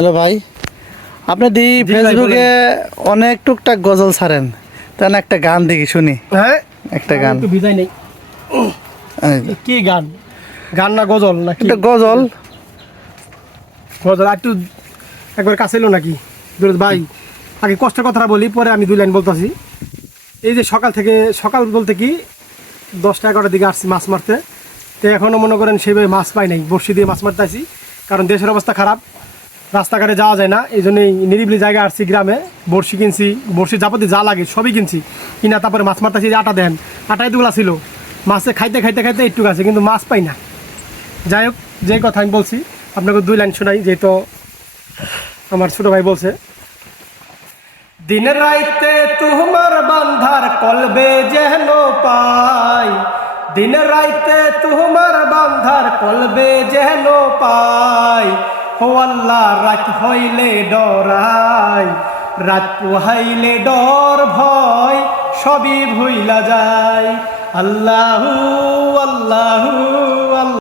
Hello ভাই, আপনি ফেসবুকে অনেক টুকটাক গজল ছাড়েন, তাহলে একটা গান দেখি শুনি। হ্যাঁ, একটা গান একটু বিদায় নেই। কি গান? গান না গজল নাকি? একটা গজল। গজল একটু একবার কাছে এলো নাকি দুরুদ ভাই? আগে কষ্টের কথাটা বলি, পরে আমি 2 লাইন বলতেছি। এই যে সকাল বলতে কি 10টা 11টার দিকে আসছি মাছ মারতে, তো এখনও মনে করেন সেভাবে মাছ পাই নাই। বড়শি দিয়ে মাছ মারতে আসি, কারণ দেশের অবস্থা খারাপ, রাস্তাঘাটে যাওয়া যায় না। এই জন্যই নিরিবিলি জায়গায় আসছি গ্রামে। বড়শি কিনছি, বড়শি যাবতীয় যা লাগে সবই কিনছি, কিনা তারপরে মাছ মারতেছি। যে আটা দেন, আটা এতগুলা ছিল, মাছে খাইতে খাইতে খাইতে একটু আছে, কিন্তু মাছ পাই না। যাই হোক, যে কথা আমি বলছি আপনাকে 2 লাইন শোনাই, যেহেতু আমার ছোট ভাই বলছে। দিন রাইতে তোমার বান্ধার কলবে যেন পাই, দিন রাইতে তোমার বান্ধার কলবে যেন পাই। ও আল্লাহ, রাত হইলে ডরাই, রাত পোহাইলে ডর ভয় সবই ভুইলা যায়। আল্লাহু আল্লাহু আল্লাহ।